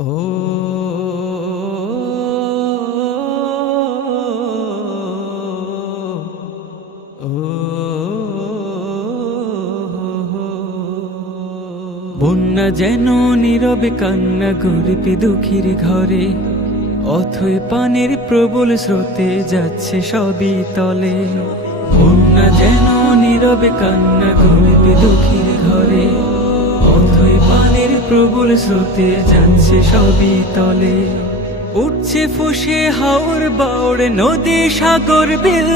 ও বন্যা যেন নীরবে কান্না গরিবে দুঃখীর ঘরে। অথই পানির প্রবল স্রোতে যাচ্ছে সবই তলে। বন্যা যেন নীরবে কান্না গরিবে দুঃখীর ঘরে। অথই পানির প্রবল স্রোতে যাচ্ছে সবই তলে। উঠছে ফুসে হাওর বাউড় নদী সাগর বিল।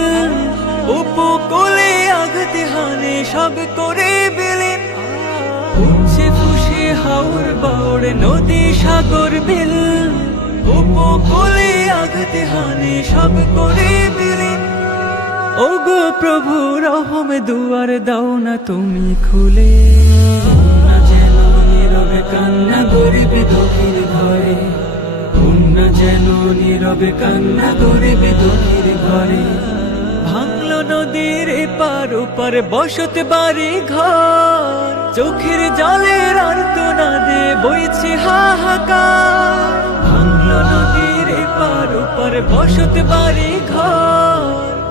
উপকূলে আঘাতে হানে সব করে বিলীন উঠছে ফুসে হাওর বাউড় নদী সাগর বিল। উপকূলে আঘাতে হানে সব করে বিলীন ওগো প্রভু রহম দুয়ার দাও না তুমি খুলে। নীরবে কান্না গরিবে দুঃখীর ঘরে। ভাঙলো নদীর এপার ওপার বসত বাড়ি ঘর। চোখের জলের অর্থ না দে বইছে হাহাকার। ভাঙলো নদীর এপার ওপার বসত বাড়ি ঘর।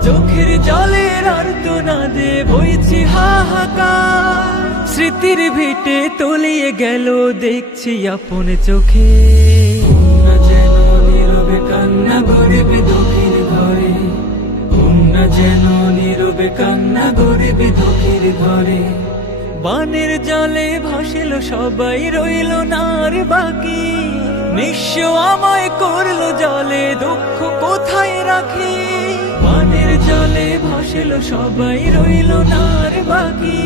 চোখের জলের অর্থ না দে বইছে হাহাকার। স্মৃতির ভিটে তলিয়ে গেল, দেখছি আপন চোখে। যেন নীরবে কান্না গরিবে দুঃখীর ঘরে। বানের জলে ভাসিল সবাই, রইল নার বাকি। নিঃস্ব আমায় করল জলে, দুঃখ কোথায় রাখি? বানের জলে ভাসিল সবাই, রইল নার বাকি।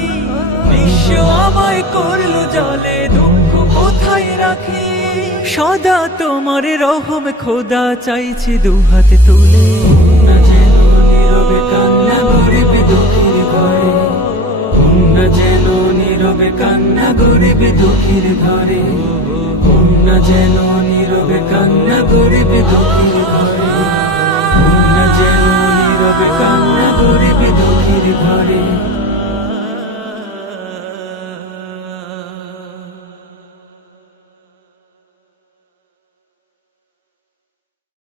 নিঃস্ব আমায় করল জলে, দুঃখ কোথায় রাখি? সদা তোমার রহম খোদা চাইছি দুহাতে তুলে। নীরবে কান্না গরিবে দুঃখীর ঘরে। কন্যা যেন নীরবে কান্না গরিবে দুঃখীর ঘরে। কন্যা যেন নীরবে কান্না গরিবে দুঃখীর ঘরে।